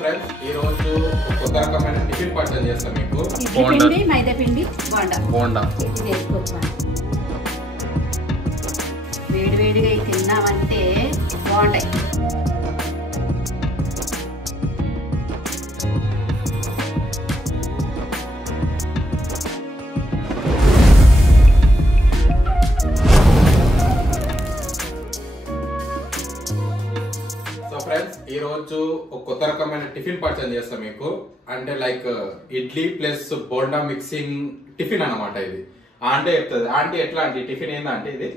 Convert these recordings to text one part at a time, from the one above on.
Friends ఈ రోజు కొత్త రకమైన టిఫిన్ పర్చేజ్ చేస్తాం మీకు. పిండి మైదా పిండి బోండా ఇది చేసుకోవచ్చు. వేడివేడిగా తిన్నామంటే బాగుంటాయి. ఫ్రెండ్స్ ఈ రోజు ఒక కొత్త రకమైన టిఫిన్ పర్చేజ్ చేస్తాం మీకు. అంటే like idli plus bonda mixing tiffin అన్నమాట. ఇది ఆంటీ చెప్తుంది. ఆంటీ ఎట్లా అంటే టిఫిన్ ఏందంటే ఇది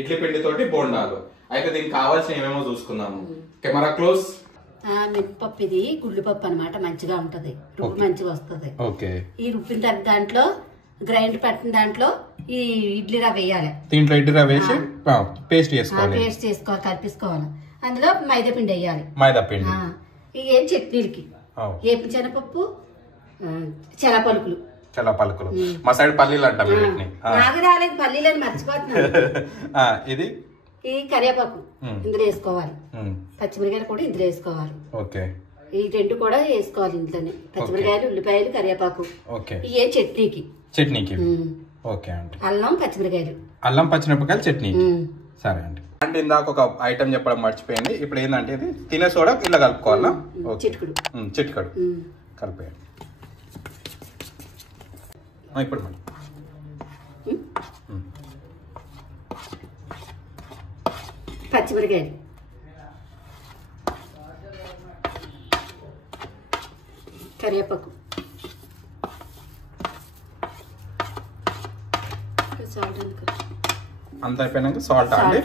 ఇడ్లీ పిండితోటి బోండాలు. అయితే దీనికి కావాల్సిన ఏమేమో చూసుకుందాము. Camera close. మినపప్పు ఇది గుళ్ళుపప్పు అనమాట. మంచిగా ఉంటది, రుబ్బు మంచిగా వస్తుంది. ఈ రుబ్బిన దాంట్లో గ్రైండ్ పట్టిన దాంట్లో ఈ ఇడ్లీ రవ్వ వేయాలి. దీంట్లో ఇడ్లీ రవ్వ వేసి పేస్ట్ చేసుకోవాలి, కలిపేసుకోవాలి. అందులో మైదా పిండి వేయాలి. మైదా పిండి ఏం చట్నీలకి ఏపి శనగపప్పు, చల పలుకులు. మా సైడ్ పల్లీలు అంటాం. నాకు రాలేదు పల్లీలని మర్చిపోతున్నాను. ఇది ఈ కరివేపాకు ఇందులో వేసుకోవాలి. పచ్చిమిరకాయలు కూడా ఇందులో వేసుకోవాలి. ఈ రెండు కూడా వేసుకోవాలి ఇంట్లోనే. పచ్చిమిరకాయలు, ఉల్లిపాయలు, కరివేపాకు. ఏం చట్నీకి అల్లం పచ్చిమిరకాయలు చట్నీ. సరే అండి. అంటే ఇందాక ఒక ఐటమ్ చెప్పడం మర్చిపోయింది. ఇప్పుడు ఏంటంటే ఇది తినే సోడా ఇలా కలుపుకోవాలా? చిటికడు కలిపేయండి. ఇప్పుడు పచ్చిమిరకాయలు, కరివేపాకు, అంత అయిపోయినాక సాల్ట్ అండి,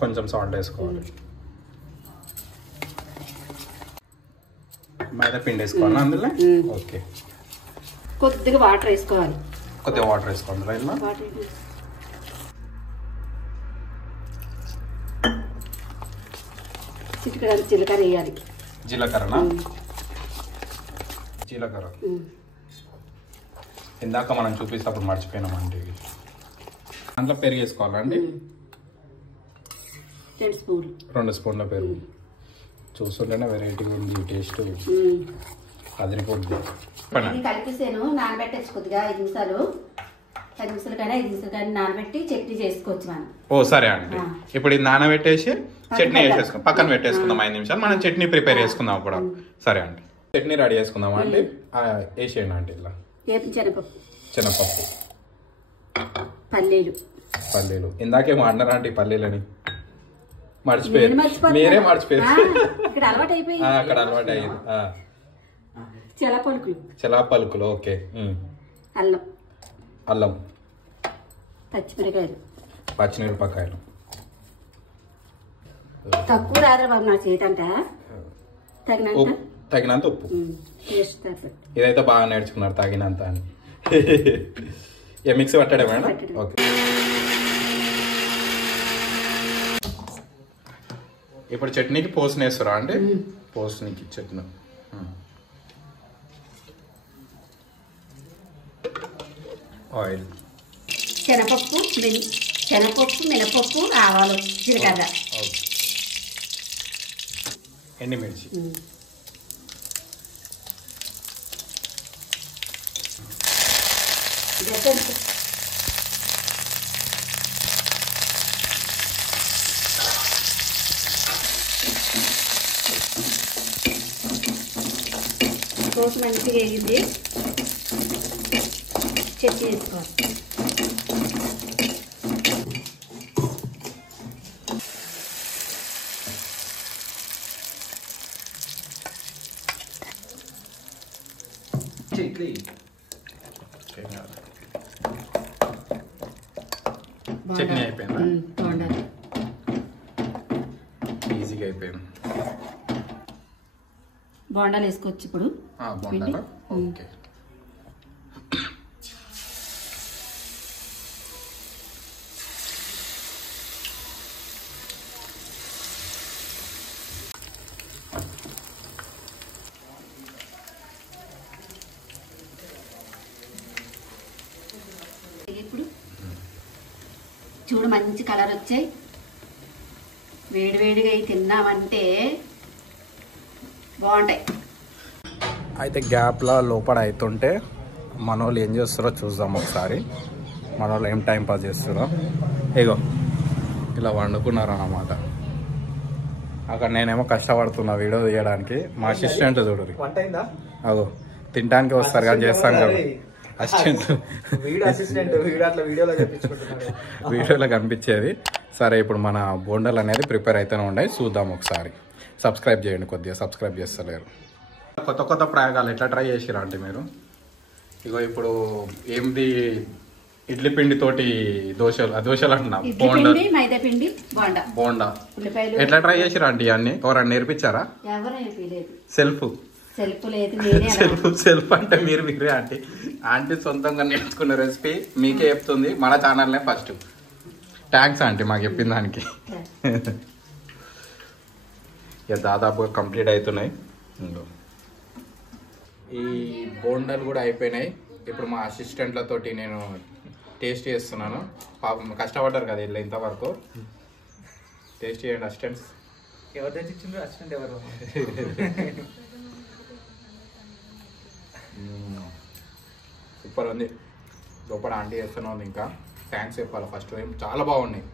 కొంచెం సాల్ట్ వేసుకోవాలి. మైదా పిండి వేసుకోవాలి అందులో. కొద్దిగా వాటర్ వేసుకోవాలి. చిటికెడు జీలకర్ర వేయాలి. జీలకర్ర ఇందాక మనం చూపిస్తప్పుడు మర్చిపోయినామండి. దాంట్లో పెరుగు వేసుకోవాలండి. 2 స్పూన్ల పెరుగు. చూస్తుంటేనే వెరైటీగా ఉంది టేస్ట్. అదిరిపోద్ది. కలిపిస్తాను. నానబెట్టచ్చు కొద్దిగా 5 నిమిషాలు, 10 నిమిషాలు కానీ 5 నిమిషాలు కానీ నానబెట్టి చట్నీ చేసుకోవచ్చు మనం. సరే అండి. ఇప్పుడు ఇది నానబెట్టేసి చట్నీ వేసేసుకుందాం. పక్కన పెట్టేసుకుందాం 5 నిమిషాలు. మనం చట్నీ ప్రిపేర్ చేసుకుందాం కూడా. సరే అండి. చట్నీ రెడీ చేసుకుందాం అండి. వేసేయండి అంటే ఇలా శనగపప్పు, పల్లీలు. ఇందాకేమో అన్నారు అంటే పల్లీలని మర్చిపోయారు. మీరే మర్చిపోయారు. అక్కడ అలవాటు అయింది. చలా పలుకులు. అల్లం, పచ్చిమిరపకాయలు. తక్కువ రాదు బాబు నా చేతంట. తగినంత ఉప్పు. ఇదైతే బాగా నేర్చుకున్నారు తగినంత అని. మిక్సీ పట్టాడే మేడం. ఇప్పుడు చట్నీకి పోసిన వేస్తారా అండి? పోసనికి చట్నీ. ఆయిల్, శనగపప్పు, మినపప్పు, ఆవాలు, జీలకర్ర, ఎండుమిర్చి. పోసు మంచిగా వేగింది. చట్నీ వేసుకోవాలి. చట్నీ అయిపోయిందా? ఈజీగా అయిపోయింది. బోండాలు వేసుకోవచ్చు ఇప్పుడు. ఇప్పుడు చూడు మంచి కలర్ వచ్చాయి. వేడివేడిగా తిన్నామంటే బాగుంటాయి. అయితే గ్యాప్లో లోపల అవుతుంటే మన వాళ్ళు ఏం చేస్తారో చూద్దాం ఒకసారి. మన వాళ్ళు ఏం టైం పాస్ చేస్తారో. ఇగో ఇలా వండుకున్నారు అన్నమాట. అక్కడ నేనేమో కష్టపడుతున్నా వీడియో తీయడానికి. మా అసిస్టెంట్ చూడరు. అగో తినడానికి వస్తారు కానీ చేస్తాను కదా అసిస్టెంట్. వీడియోలో కనిపించేది. సరే ఇప్పుడు మన బోండాలు అనేది ప్రిపేర్ అయితేనే ఉన్నాయి, చూద్దాం ఒకసారి. సబ్స్క్రైబ్ చేయండి, కొద్దిగా సబ్స్క్రైబ్ చేస్తలేరు. కొత్త కొత్త ప్రయోగాలు ఎట్లా ట్రై చేసిరా అంటే మీరు? ఇగో ఇప్పుడు ఏంది ఇడ్లీ పిండి తోటి దోశలు అంటున్నా, మైదా పిండి బోండా ఎట్లా ట్రై చేసిరా అంటే ఇవన్నీ ఎవరన్నా నేర్పించారా? సెల్ఫ్ అంటే మీరే ఆంటీ సొంతంగా నేర్చుకున్న రెసిపీ మీకే చెప్తుంది మన ఛానల్నే ఫస్ట్. థ్యాంక్స్ ఆంటీ మాకు చెప్పిన దానికి. ఇక దాదాపుగా కంప్లీట్ అవుతున్నాయి. ఈ బోండాలు కూడా అయిపోయినాయి. ఇప్పుడు మా అసిస్టెంట్లతోటి నేను టేస్ట్ చేస్తున్నాను. పాపం కష్టపడ్డారు కదా ఇట్లా ఇంతవరకు. టేస్ట్ చేయండి అసిస్టెంట్స్. ఎవరు తెచ్చిచ్చిండ్రు? అసిస్టెంట్ ఎవరు? సూపర్ ఉంది. లోపల ఆంటీ చేస్తూనే ఉంది. ఇంకా థ్యాంక్స్ చెప్పాలి ఫస్ట్. చాలా బాగున్నాయి.